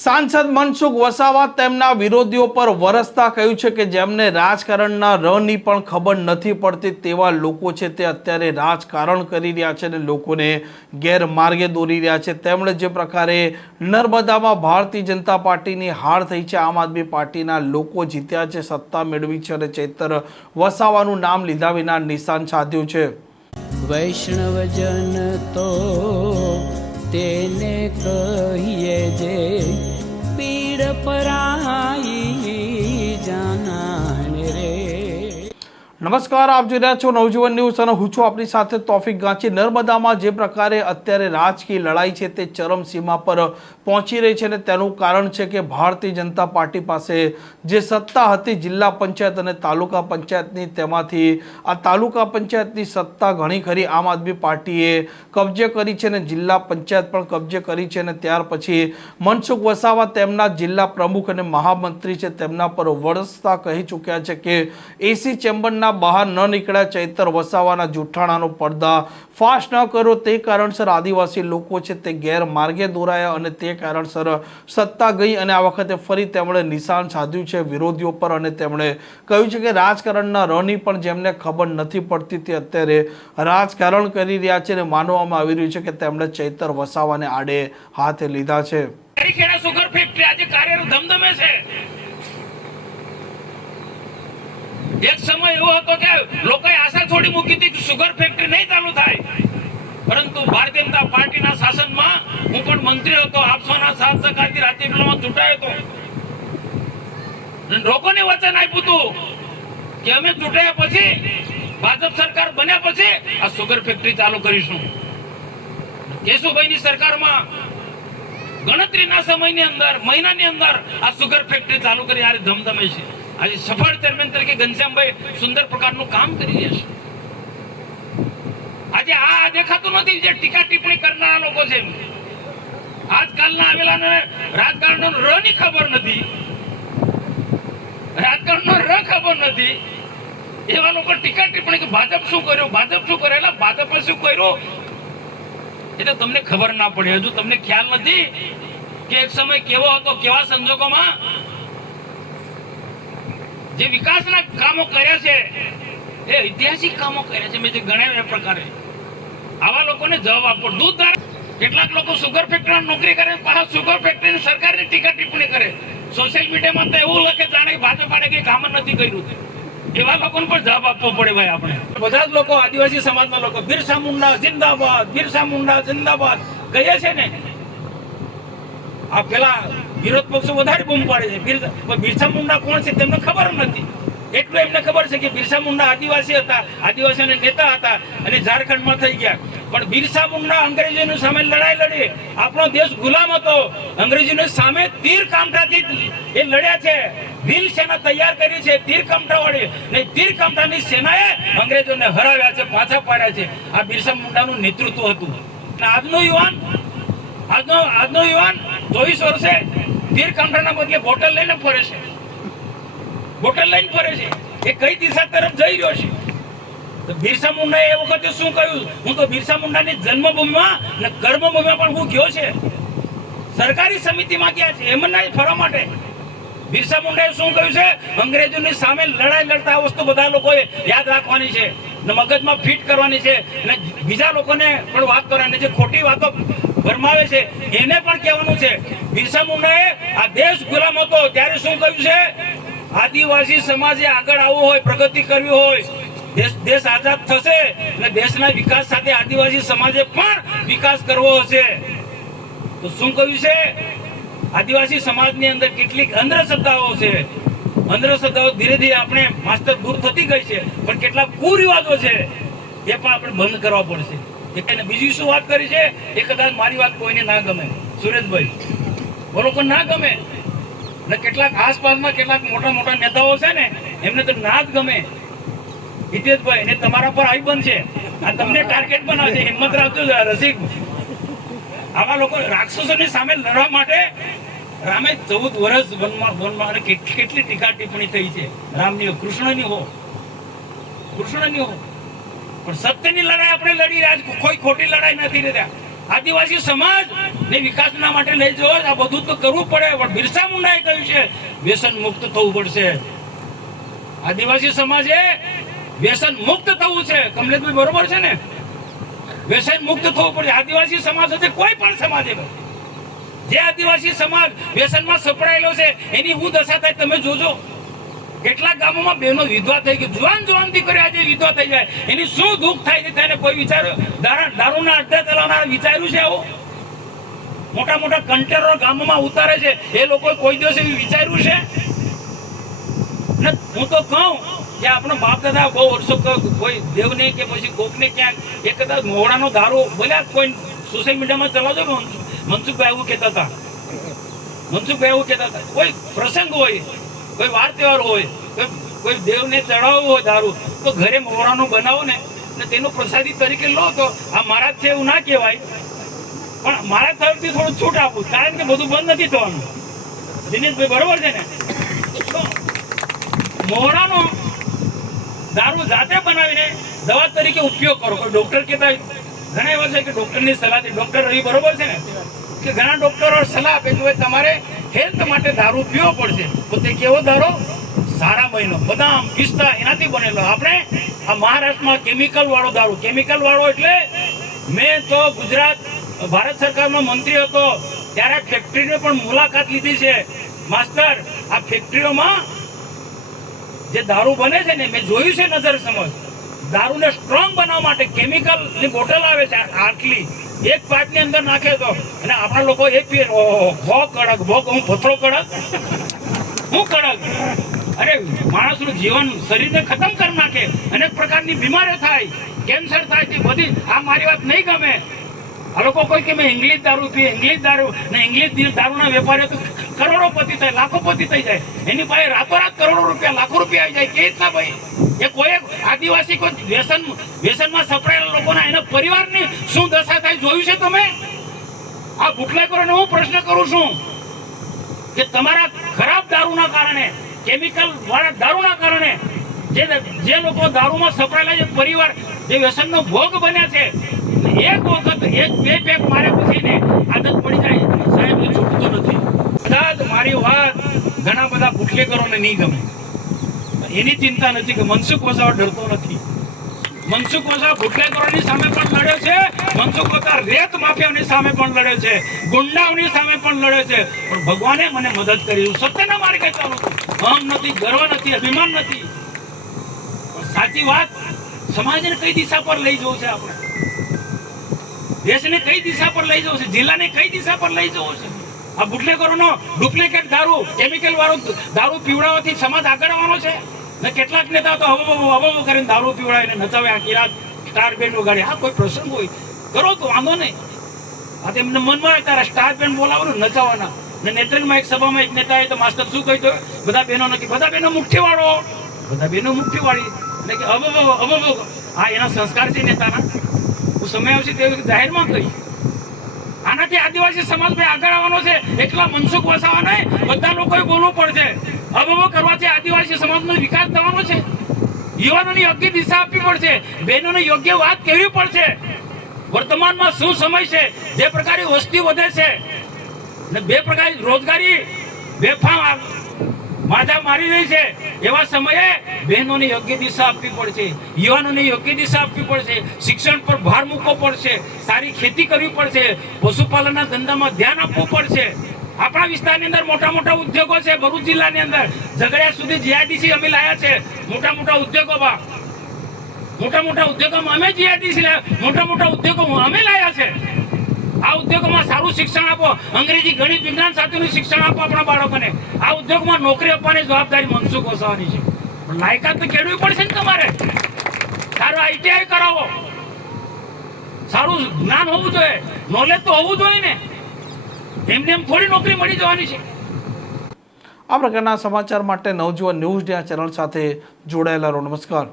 સાંસદ મનસુખ વસાવા તેમના વિરોધીઓ પર વરસતા કહ્યું છે કે જેમને રાજકારણના ની પણ ખબર નથી પડતી તેવા લોકો છે તે અત્યારે રાજકારણ કરી રહ્યા છે અને લોકોને ગેરમાર્ગે દોરી રહ્યા છે। તેમણે જે પ્રકારે નર્મદામાં ભારતીય જનતા પાર્ટીની હાર થઈ છે, આમ આદમી પાર્ટીના લોકો જીત્યા છે, સત્તા મેળવી છે અને ચૈતર વસાવાનું નામ લીધા વિના નિશાન સાધ્યું છે। વૈષ્ણવજન તો તેને કહીએ જે પીડ પરાઈ જાનાને રે। નમસ્કાર, આપ જોઈ રહ્યા છો નવજીવન ન્યૂઝ અને હું છું આપની સાથે તોફિક ગાંચી। નર્મદામાં જે પ્રકારે અત્યારે રાજકીય લડાઈ છે તે ચરમસીમા પર પહોંચી રહી છે અને તેનું કારણ છે કે ભારતીય જનતા પાર્ટી પાસે જે સત્તા હતી જિલ્લા પંચાયત અને તાલુકા પંચાયતની, તેમાંથી આ તાલુકા પંચાયતની સત્તા ઘણી ખરી આમ આદમી પાર્ટીએ કબજે કરી છે અને જિલ્લા પંચાયત પણ કબજે કરી છે અને ત્યાર પછી મનસુખ વસાવા તેમના જિલ્લા પ્રમુખ અને મહામંત્રી છે તેમના પર વરસતા કહી ચૂક્યા છે કે એસી ચેમ્બરના બહાર ન નીકળ્યા ચૈતર વસાવાના જૂઠાણાનો પડદા ફાશ ન કરો તે કારણસર આદિવાસી લોકો છે તે ગેરમાર્ગે દોરાયા અને તે કારણસર સત્તા ગઈ અને આ વખતે ફરી તેમણે નિશાન સાધ્યું છે વિરોધીઓ પર અને તેમણે કહ્યું છે કે રાજકારણના ની પણ જેમને ખબર નથી પડતી તે અત્યારે રાજકારણ કરી રહ્યા છે અને માનવામાં આવી રહ્યું છે કે તેમણે ચૈતર વસાવાને આડે હાથે લીધા છે। સુગર ફેક્ટરી આજે કાર્યરત ધમધમે છે। એક સમય એવો હતો કે લોકોએ આશા છોડી મૂકી હતી કે સુગર ફેક્ટરી નહીં ચાલુ થાય, પરંતુ ભારતીય જનતા પાર્ટીના શાસનમાં હું પણ મંત્રી હતો, આપસોના સાથ સહકારથી રાજ્ય સભામાં ચૂંટાયો હતો। લોકોને વચન આપ્યું હતું કે અમે ચૂંટાયા પછી ભાજપ સરકાર બન્યા પછી આ સુગર ફેક્ટરી ચાલુ કરીશું। કેશુભાઈની સરકારમાં ગણતરીના સમયની અંદર, મહિનાની અંદર આ સુગર ફેક્ટરી ચાલુ કરી આ ધમધમે છે। આજે સફળ ચેરમેન તરીકે ઘનશ્યામભાઈ સુંદર પ્રકારનું કામ કરી રહ્યા છે। આજે આ દેખાતું નથી જે ટીકા ટિપ્પણી કરનારા લોકો છે, આજકાલના આવેલા રાજકારણનો ની ખબર નથી, રાજકારણનો ખબર નથી એવા લોકો ટીકા ટિપ્પણી કે ભાજપ શું કર્યું, ભાજપ શું કરેલા, ભાજપે શું કર્યું એટલે તમને ખબર ના પડે। હજુ તમને ખ્યાલ નથી કે એક સમય કેવો હતો, કેવા સંજોગોમાં જે વિકાસના કામો કર્યા છે એ ઐતિહાસિક કામો કર્યા છે। મેં જે ગણાવ્યા એ પ્રકારે આવા લોકોને જવાબ આપો। દૂધધાર કેટલાક લોકો સુગર ફેક્ટરીમાં નોકરી કરે, પાછા સુગર ફેક્ટરીની સરકારની ટીકા ટિપ્પણી કરે, સોશિયલ મીડિયામાં તો એવું લખે જાણે ભાજપ આને કઈ કામ નથી કર્યું। એવા લોકોને પણ જવાબ આપવો પડે ભાઈ। આપણે બધા જ લોકો, આદિવાસી સમાજના લોકો બિરસા મુંડા જિંદાબાદ, બિરસા મુંડા જિંદાબાદ કહીએ છે ને। આ પેલા વિરોધ પક્ષો વધારે બૂમ પાડે છે, બિરસા મુંડા કોણ છે તેમને ખબર નથી। એટલું એમને ખબર છે કે બિરસા મુંડા આદિવાસી હતા, આદિવાસીઓના નેતા હતા અને ઝારખંડમાં થઈ ગયા, પણ બિરસા મુંડા અંગ્રેજોની સામે લડાઈ લડી, આપણો દેશ ગુલામ હતો, અંગ્રેજોની સામે તીર કામઠાથી એ લડ્યા છે, ભીલ સેના તૈયાર કરી છે તીર કામઠા વાળી, ને તીર કામઠાની સેનાએ અંગ્રેજોને હરાવ્યા છે, પાછા પાડ્યા છે। આ બિરસા મુંડાનું નેતૃત્વ હતું। આજનો યુવાન 24 વર્ષે તીર કામઠાના બદલે બોટલ લઈને ફરે છે, બોટલ લઈને ફરે છે। એ કઈ દિશા તરફ જઈ રહ્યો છે? તો બિરસા મુંડાએ એ વખતે શું કહ્યું? હું તો બિરસા મુંડાની જન્મભૂમિમાં અને કર્મભૂમિમાં પણ હું ગયો છે, સરકારી સમિતિમાં ગયા છે એમના ફરવા માટે। બિરસા મુંડાએ શું કહ્યું છે? અંગ્રેજોની સામે લડાઈ લડતા આ વસ્તુ બધા લોકોએ યાદ રાખવાની છે, મગજમાં ફિટ કરવાની છે અને બીજા લોકોને પણ વાત કરવાની, જે ખોટી વાતો ભરમાવે છે એને પણ કહેવાનું છે। બિરસા મુંડાએ આ દેશ ગુલામ હતો ત્યારે શું કહ્યું છે? આદિવાસી સમાજે આગળ આવવું હોય, પ્રગતિ કરવી હોય, દેશ આઝાદ થશે અને દેશના વિકાસ સાથે આદિવાસી સમાજે પણ વિકાસ કરવો હશે તો શું કહ્યું છે? આદિવાસી સમાજની અંદર કેટલીક અંધશ્રદ્ધાઓ છે, અંધશ્રદ્ધાઓ ધીરે ધીરે આપણે માસ્ટર દૂર થતી ગઈ છે, પણ કેટલાક કુરિવાજો છે એ પણ આપણે બંધ કરવા પડશે। બીજી શું વાત કરી છે? એ કદાચ મારી વાત કોઈને ના ગમે, સુરેશભાઈ બોલો પણ ના ગમે, ને કેટલાક આસપાસના કેટલાક મોટા મોટા નેતાઓ છે ને એમને તો ના જ ગમે। હિતેશભાઈ ને તમારા પર આવી બનશે, આ તમને ટાર્ગેટ બનાવશે, હિંમત રાખજો રસિક। આવા લોકો રાક્ષસોની સામે લડવા માટે રામે 14 વર્ષ વનમાં કેટલી ટીકા ટિપ્પણી થઈ છે રામની, કૃષ્ણની હો, પણ સત્યની લડાઈ આપણે લડી રહ્યા, કોઈ ખોટી લડાઈ નથી રહ્યા। આદિવાસી સમાજ ને વિકાસના માટે લઈ જવો આ બધું તો કરવું પડે, પણ બિરસા મુંડાએ કહ્યું છે વ્યસન મુક્ત થવું પડશે. આદિવાસી સમાજે વ્યસન મુક્ત થવું છે. કમલેશભાઈ બરોબર છે ને? વ્યસન મુક્ત થવું પડે. આદિવાસી સમાજ હશે કોઈ પણ સમાજે, જે આદિવાસી સમાજ વ્યસનમાં સપડાયેલો છે એની હું દશા થાય તમે જોજો. કેટલાક ગામોમાં બહેનો વિધવા થઈ ગઈ, જુવાન દીકરી આજે વિધવા થઈ જાય, એની શું દુઃખ થાય છે તેને કોઈ વિચાર્યું? દારૂના અડ્ડા ચલાવનાર વિચાર્યું છે આવું? મોટા મોટા કન્ટેનરો ગામોમાં ઉતારે છે, એ લોકો કોઈ દિવસ એવું વિચાર્યું છે? ને હું તો કહું કે આપણો બાપ દાદા બહુ વર્ષો કોઈ દેવને કે પછી કોકને ક્યાંક એક કદાચ મોહડાનો દારૂ બોલ્યા કોઈ સોશિયલ મીડિયામાં ચલાવજો. મનસુખભાઈ એવું કહેતા હતા, કોઈ પ્રસંગ હોય, કોઈ વાર તહેવાર હોય, કોઈ દેવને ચડાવવું હોય દારૂ, તો ઘરે મોહરાનું બનાવો ને તેનું પ્રસાદી તરીકે લો. તો આ મહારાજ છે એવું ના કહેવાય, પણ મારા તરફથી થોડું છૂટ આપું, કારણ કે બધું બંધ નથી થવાનું. દિનેશભાઈ બરોબર છે ને? તો મોહરાનો દારૂ જાતે બનાવીને દવા તરીકે ઉપયોગ કરો. કોઈ ડોક્ટર કહેતા ઘણા એવા છે કે ડોક્ટરની સલાહથી, ડોક્ટર રવિ બરોબર છે ને, કે ઘણા ડોક્ટરો સલાહ આપે કે તમારે હેલ્થ માટે દારૂ પીવો પડશે. તો તે કેવો દારૂ? સારા મહિનો, બદામ, પિસ્તા એનાથી બનેલો. આપણે આ મહારાષ્ટ્રમાં કેમિકલ વાળો દારૂ, કેમિકલ વાળો એટલે મેં તો ગુજરાત ભારત સરકારમાં મંત્રી હતો ત્યારે ફેક્ટરીની પણ મુલાકાત લીધી છે. માસ્ટર, આ ફેક્ટરીઓમાં જે દારૂ બને છે ને મેં જોયું છે નજર સમજ. દારૂને સ્ટ્રોંગ બનાવવા માટે કેમિકલની બોટલ આવે છે આટલી, એક પાઇપની અંદર નાખે તો, અને આપણા લોકો એ પીએ, ભો કડક, ભો હું પથરો કડક, હું કડક. અરે માણસનું જીવન શરીરને ખતમ કરી નાખે, અનેક પ્રકારની બીમારીઓ થાય, કેન્સર થાય. તે બધી આ મારી વાત નહીં ગમે. આ લોકો કોઈ કે મેં ઇંગ્લિશ દારૂ પીએ, ઇંગ્લિશ દારૂ ને ઇંગ્લિશ દારૂના વેપારીઓ તો કરોડોપતિ થાય, લાખોપતિ થઈ જાય. એની પાસે રાતોરાત કરોડો રૂપિયા, લાખો રૂપિયા આવી જાય. કે રીતના ભાઈ? એ કોઈ આદિવાસી કોઈ વ્યસનમાં સપડાયેલા લોકોના એના પરિવારની શું દશા થાય જોયું છે તમે? આ બુટલેગરોને હું પ્રશ્ન કરું છું કે તમારા ખરાબ દારૂના કારણે, કેમિકલ વાળા દારૂના કારણે જે લોકો દારૂમાં સપડાયેલા છે, પરિવાર જે વ્યસનનો ભોગ બન્યા છે, એક વખત એક બે પેક મારે પછી ને આદત પડી જાય સાહેબ, એ છૂટતું નથી. કદાચ મારી વાત ઘણા બધા બુટલેગરોને નહીં ગમે, એની ચિંતા નથી કે મનસુખ વસાવા ડરતો નથી. મનસુખ વસાવા બુટલેગરોની સામે પણ લડ્યો છે, મનસુખ વસાવા રેત માફિયાઓની સામે પણ લડ્યો છે, ગુંડાઓની સામે પણ લડ્યો છે. પણ ભગવાને મને મદદ કરી. સત્યના માર્ગે ચાલું છું. અહમ નથી, ગર્વ નથી, અભિમાન નથી. સાચી વાત સમાજને કઈ દિશા પર લઈ જવું છે, આપણે દેશને કઈ દિશા પર લઈ જવું છે, જિલ્લાને કઈ દિશા પર લઈ જવું છે? આ બુટલેગરોનો ડુપ્લિકેટ દારૂ, કેમિકલ વાળો દારૂ પીવડાવવાથી સમાજ આગળ આવવાનો છે ને? કેટલાક નેતા તો હવો કરીને દારૂ પીવડાવીને નચાવે, આખી રાત સ્ટાર બેન્ડ વગાડે. આ કોઈ પ્રસંગ હોય કરો તો વાંધો નહીં. આ તેમને મનમાં તારા સ્ટાર બેન્ડ બોલાવવાનું, નચાવવાના. ને નેત્રંગમાં એક સભામાં એક નેતાએ તો માસ્ટર શું કહ્યું? બધા બહેનો નથી, બધા બહેનો મુઠ્ઠી વાળો, બધા બહેનો મુઠ્ઠી વાળી. એટલે કે અબો આ એના સંસ્કાર છે નેતાના. હું સમય આવશે તે જાહેરમાં કહી. આનાથી આદિવાસી સમાજ આગળ આવવાનો છે. એકલા મનસુખ વસાવા નહીં, બધા લોકોએ બોલવું પડશે. અબો કરવાથી આદિવાસી સમાજનો વિકાસ થવાનો છે. યુવાનોને યોગ્ય દિશા આપવી પડશે, બહેનોને યોગ્ય વાત કહેવી પડશે. વર્તમાનમાં શું સમય છે, જે પ્રકારે વસ્તી વધે છે ને બે પ્રકારની રોજગારી બેફામ માથા મારી રહી છે, એવા સમયે બહેનોને યોગ્ય દિશા આપવી પડશે, યુવાનોને યોગ્ય દિશા આપવી પડશે, શિક્ષણ પર ભાર મૂકવો પડશે, સારી ખેતી કરવી પડશે, પશુપાલનના ધંધામાં ધ્યાન આપવું પડશે. આપણા વિસ્તારની અંદર મોટા મોટા ઉદ્યોગો છે. ભરૂચ જિલ્લાની અંદર ઝઘડિયા સુધી જીઆઈડીસી અમે લાયા છે. મોટા મોટા ઉદ્યોગોમાં અમે જીઆઈડીસી લાયા, મોટા મોટા ઉદ્યોગો અમે લાયા છે. આ ઉદ્યોગોમાં સારું શિક્ષણ આપો, અંગ્રેજી, ગણિત, વિજ્ઞાન સાથેનું શિક્ષણ આપો આપણા બાળકોને. આ ઉદ્યોગમાં નોકરી આપવાની જવાબદારી મનસુખ વસાવાની છે. પણ લાયકાત તો કેળવી પડશે ને તમારે. સારું આઈટીઆઈ કરાવો, સારું જ્ઞાન હોવું જોઈએ, નોલેજ તો હોવું જોઈએ ને. એમને એમ થોડી નોકરી મળી જવાની છે. આ પ્રકારના સમાચાર માટે નવજીવન ન્યૂઝ ડે ચેનલ સાથે જોડાયેલા રહો. નમસ્કાર.